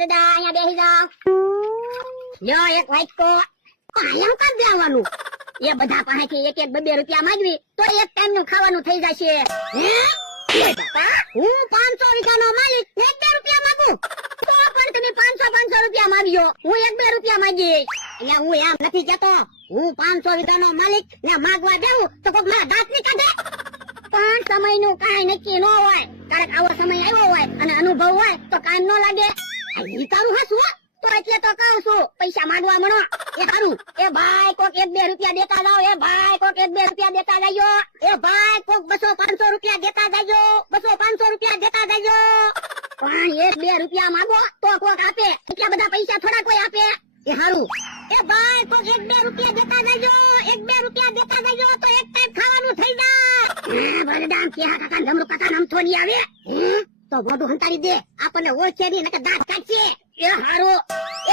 દાદા અહીંયા બેસી જાઓ. લ્યો એક વાટકો. અહીંયા કામ દેવાનું એ બધા પાસેથી એક એક 2 રૂપિયા માંગવી તો એક ટાઈમ નું ખાવાનું થઈ જશે. હે બાપા હું 500 વીઘાનો માલિક 1-2 રૂપિયા માંગુ તો પણ તમે 500 રૂપિયા માંગ્યો. હું 1-2 રૂપિયા માંગી એટલે હું એમ નથી કેતો. હું 500 વીઘાનો માલિક ને માંગવા દેવું તો કોક મારા દાંત ની કાઢે. પણ સમયનું કાંઈ નક્કી ન હોય. કારણ આવો સમય આવ્યો હોય અને અનુભવ હોય તો કામ ન લાગે. ઈ તારું હસવું તો એટલે તો કહું છું પૈસા માંગવા મળો એ સારું. એ ભાઈ કોક 1-2 રૂપિયા દેતા જાઓ. એ ભાઈ કોક 1-2 રૂપિયા દેતા જાજો. એ ભાઈ કોક 200-500 રૂપિયા દેતા જાજો. 200-500 રૂપિયા દેતા જાજો. પણ 1-2 રૂપિયા માંગો તો કોક આપે. એટલા બધા પૈસા થોડા કોઈ આપે. એ સારું. એ ભાઈ કોક 1-2 રૂપિયા દેતા જાજો. 1-2 રૂપિયા દેતા જાજો તો એક ટાઈમ ખાવાનું થઈ જાય. બલદામ કેહા કાકા જમરૂ કાકા નામ થોડી આવે. તો બોડું હંતાડી દે. આપણને ઓળખે નહીં નકર દાંત કાઢશે. એ હારું.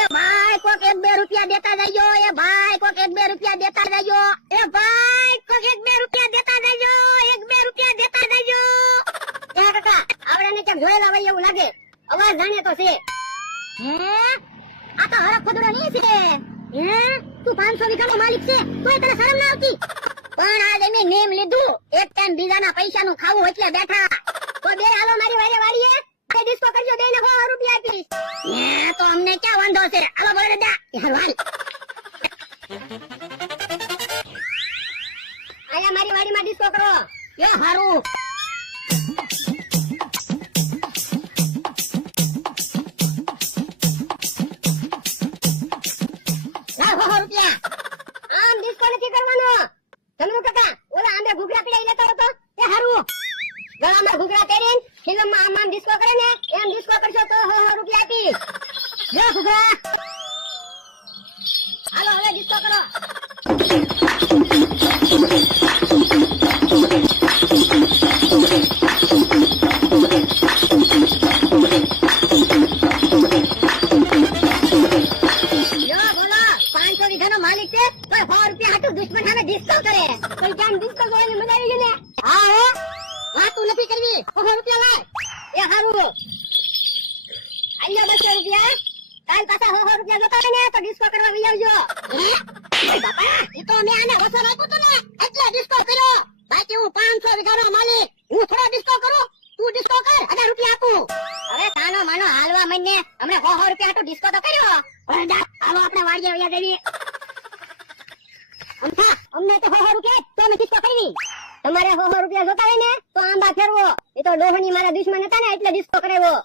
એ ભાઈ કોક 1-2 રૂપિયા દેતા જાજો. એ ભાઈ કોક 1-2 રૂપિયા દેતા જાજો. એ ભાઈ કોક 1-2 રૂપિયા દેતા જાજો. 1-2 રૂપિયા દેતા જાજો. એ કાકા આવડાને કેમ જોયેલા હોય એવું લાગે. અવાજ જાણે તો છે. હે આ તો હરખ ખોદડો નહીં છે. હે તું 500 વીઘાનો માલિક છે તોય તને શરમ ના આવતી. પણ આજ અમે નેમ લીધું એક ટાઈમ બીજાના પૈસાનું ખાવું એટલે બેઠા. તો બે હાલો મારી વારે વાળીએ બે ડિસ્કો કરજો. 2 ને 100 રૂપિયા આપીશ. એ તો અમને ક્યાં વાંધો છે. હાલો બોલે દા યાર વાલ. આયા મારી વાડીમાં ડિસ્કો કરો. યો હારું. લાવ 100 રૂપિયા. આમ ડિસ્કો નથી કરવાનો. જમરૂ કાકા ઓલા આંબે ઘૂઘરા પીડાઈ લેતો હતો એ હારું. ગળામાં ઘૂઘરા પહેરીને ફિલ્મમાં આમ ડિસ્કો કરે ને એમ ડિસ્કો કરશો તો 100 રૂપિયા આપીશ. લે ઘૂઘરા હાલો હવે ડિસ્કો કરો. યો બોલો 500 વીઘાનો માલિક છે તો 100 રૂપિયા હાટુ દુશ્મન સામે ડિસ્કો કરે. કોઈ જાન ડિસ્કો જોઈને મજા આવી ગઈ ને. હા હો વાતું નથી કરવી. 100 રૂપિયા લાય. એ હારું આલ્યો 200 રૂપિયા. કાલ પાછા 100 રૂપિયા જોતા હોય ને તો ડિસ્કો કરવા લઈ આવજો. બાપા ઈ તો મેં આને વસર આપ્યો તો ને એટલે ડિસ્કો કર્યો. બાકી હું 500 વીઘાનો માલિક હું થોડો ડિસ્કો કરું. તું ડિસ્કો કર 1000 રૂપિયા આપું. હવે કાનો માનો હાલવા મહિને અમને 100 રૂપિયા હાટુ ડિસ્કો તો કર્યો. પણ હાલો આપણે વાડીએ વયા જઈએ. અમને તો 100 રૂપિયા તો અમે ડિસ્કો કરવી. તમારે 100 રૂપિયા જોતા હોય ને તો આંબા ફેરવો. એ તો ડોહની મારા દુશ્મન હતા ને એટલે ડિસ્કો કરાવ્યો.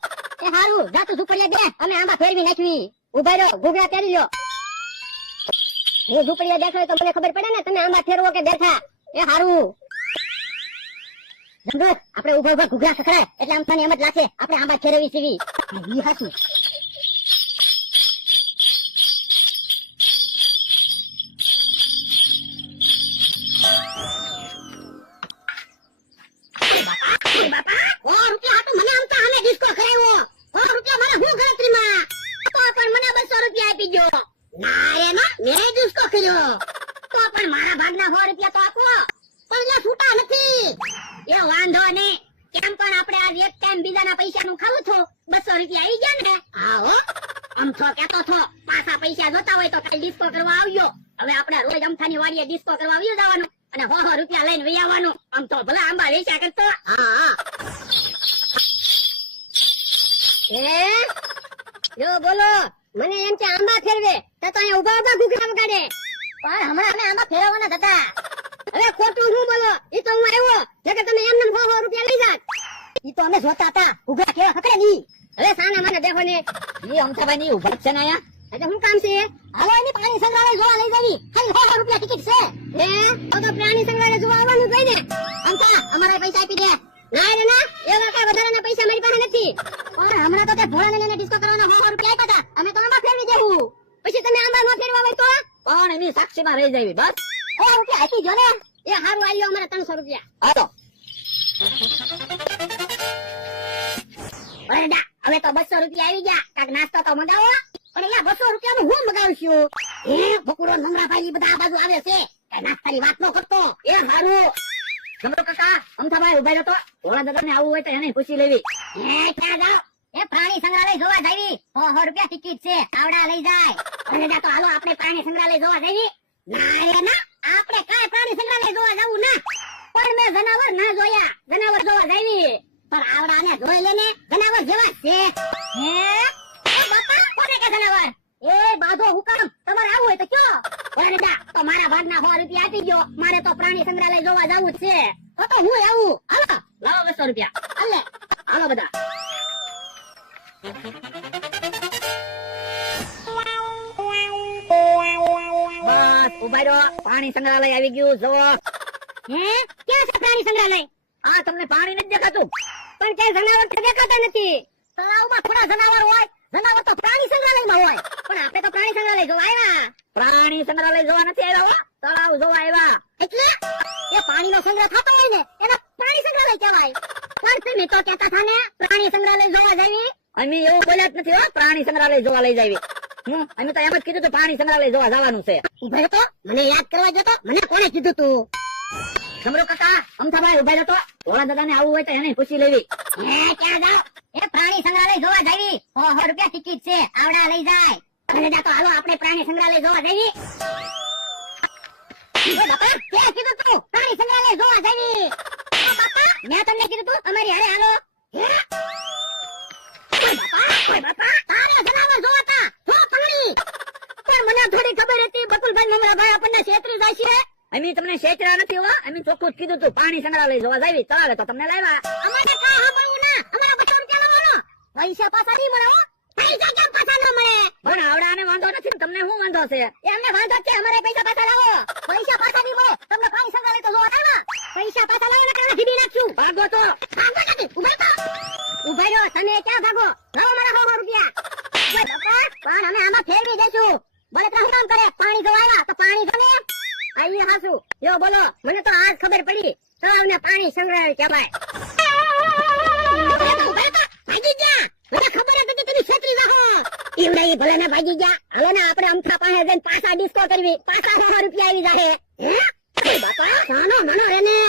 એ હારું જાતું ઝૂપડીએ દે અમે આંબા ફેરવી નાખવી. ઉભા રહ્યો ઘૂઘરા પહેરી લ્યો. હું ઝૂપડીએ દેખાય તો મને ખબર પડે ને તમે આંબા ફેરવો કે બેઠા. એ હારું જમરૂ આપણે ઉભા ઉભા ઘૂઘરા સખડાય એટલે આમ થાને એમ જ લાગે આપણે આંબા ફેરવી સીવી. ઈ હાચું. ડિસ્કો કરવા આવી જવાનું અને 100 રૂપિયા લઈને વહી આવવાનું. આમ તો ભલા આંબા વેચ્યા કરતો. હા જો બોલો મને એમ કે આંબા ફેરવે તો અહીંયા ઉભા ઉભા ઘૂઘરા વગાડે. પણ હમણાં અમે આંબા ફેરવવાના હતા. હવે ખોટું શું બોલો. ઈ તો હું આવ્યો કે તમે એમને 100 રૂપિયા લઈ જાત. ઈ તો અમે જોતા હતા ઘૂઘરા કેવા ખકડે ની. હવે સાના મને દેખો ને ઈ અમથાભાઈ ની ઉભા છે ને આયા. એટલે શું કામ છે. હાલો એની પ્રાણી સંગ્રહાલય જોવા લઈ જવી. ખાલી 100 રૂપિયા ટિકિટ છે. હે તો પ્રાણી સંગ્રહાલય જોવા આવવાનું છે ને. અમથા અમારા પૈસા આપી દે. ના રે ના એવા કઈ વધારાના પૈસા મારી પાસે નથી. પણ હમણાં તો તે ભોળાને લઈને ડિસ્કો કરવાના 100 રૂપિયા આપ્યા હતા. અમે તો આંબા ફેરવી દેવું. પછી તમે આંબા ન ફેરવા હોય તો પણ એની સાક્ષીમાં રહી જાવી બસ. 100 રૂપિયા આપી જો ને. એ હારું આલ્યો અમારે 300 રૂપિયા. હાલો અરે હવે તો 200 રૂપિયા આવી ગયા. કાક નાસ્તો તો મંગાવો. પણ અહીંયા 200 રૂપિયાનું હું મગાવશું. એ બકુરો નમરાભાઈ બધા આ બાજુ આવે છે. કઈ નાસ્તાની વાત ન કરતો. એ હારું જમરો કાકા અમથાભાઈ ઉભા તો ભોળા દાદાને આવું હોય તો એને પૂછી લેવી. ક્યાં જાવ એ પ્રાણી સંગ્રહાલય જોવા જઈએ 100 રૂપિયા ટિકિટ છે આવડા લઈ જાય અને જા તો હાલો આપણે પ્રાણી સંગ્રહાલય જોવા જઈએ ના રે ના આપણે કાંઈ પ્રાણી સંગ્રહાલય જોવા જવું ના પણ મેં જનાવર ના જોયા જનાવર જોવા જઈએ પણ આવડાને જોઈ લેને જનાવર જેવા છે હે ઓ બાપા કોને કે જનાવર એ બાધો હુકમ તમારે આવું હોય તો કયો ઓરે દા તો મારા ભાગના 100 રૂપિયા આપી દો મારે તો પ્રાણી સંગ્રહાલય જોવા જવું છે તો હું આવું હાલો લાવો 200 રૂપિયા હાલે હાલો બધા બસ ઉભા રહો પ્રાણી સંગ્રહાલય આવી ગયું જો હે ક્યાં છે પ્રાણી સંગ્રહાલય આ તમને પાણી નથી દેખાતું પણ ક્યાંય જનાવર તો દેખાતા નથી તળાવમાં થોડા જનાવર હોય જનાવર તો પ્રાણી સંગ્રહાલયમાં હોય પણ આપણે તો પ્રાણી સંગ્રહાલય જોવા આવ્યા પ્રાણી સંગ્રહાલય જોવા નથી આવ્યા તળાવ જોવા આવ્યા એટલે એ પાણીનો સંગ્રહ થતો હોય ને એને પ્રાણી સંગ્રહાલય કહેવાય પણ તમે તો કહેતા હતા ને પ્રાણી સંગ્રહાલય જોવા જઈએ અમે એવું બોલ્યા જ નથી હો પ્રાણી સંગ્રહાલય જોવા લઈ જાવી અમે તો એમ જ કીધું તો પ્રાણી સંગ્રહાલય જોવા જવાનું છે ઉભા તો મને યાદ કરવા જતો મને કોણે કીધું તું સમરો કાકા અમથાભાઈ ઉભા જતો ભોળા દાદાને આવું હોય તો એને પૂછી લેવી હે ક્યાં જાવ એ પ્રાણી સંગ્રહાલય જોવા જઈએ 100 રૂપિયા ટિકિટ છે આવડા લઈ જાય અને જા તો હાલો આપણે પ્રાણી સંગ્રહાલય જોવા જઈએ એ બાપા કે કીધું તું પ્રાણી સંગ્રહાલય જોવા જઈએ ઓ બાપા મેં તમને કીધું તું અમારી હારે હાલો ઓય બાપા તારે જનાવર જોવાતા જો પાણી પણ મને થોડી ખબર હતી બકુલભાઈ મમરાભાઈ આપણને છેતરી જાય છે અમે તમને છેતરા નથી હો અમે ચોખ્ખું જ કીધું તું પ્રાણી સંગ્રહાલય જોવા જાવી તળાવે તો તમને લાવ્યા અમારે કા સાંભળવું ના અમારા 200 રૂપિયા લેવાનો પૈસા પાછા નહીં મળે હો પૈસા કેમ પાછા ન મળે પણ આવડાને વાંધો નથી ને તમને શું વાંધો છે એમને વાંધો છે અમારે પૈસા પાછા લાવો પૈસા પાછા નહીં મળે તમને પ્રાણી સંગ્રહાલય તો જોવા આવ્યા પૈસા પાછા લાવો ને કારણે ઢીબી નાખશું ભાગો તો ભાગો નથી ઉભા તો ઉભા રહ્યો તમે ક્યાં ભાગો લાવો મારા 100 રૂપિયા ઓય બાપા પણ અમે આમાં ફેરવી દેશું બળતરા હું કામ કરે પાણી જોવા આવ્યા તો પાણી જોને આઈએ હાસુ યો બોલો મને તો આજ ખબર પડી તળાવને પાણી સંગ્રહાલય કહેવાય ભાગી જા મને ખબર જ નથી તમે છેતરી જાહો ઈવડા ઈ ભલે ને ભાગી જા હાલો ને આપણે અમથા પાસે જઈને પાછા ડિસ્કો કરવી પાછા 100 રૂપિયા આવી જાહે હે બાપા સાનો મનો રેને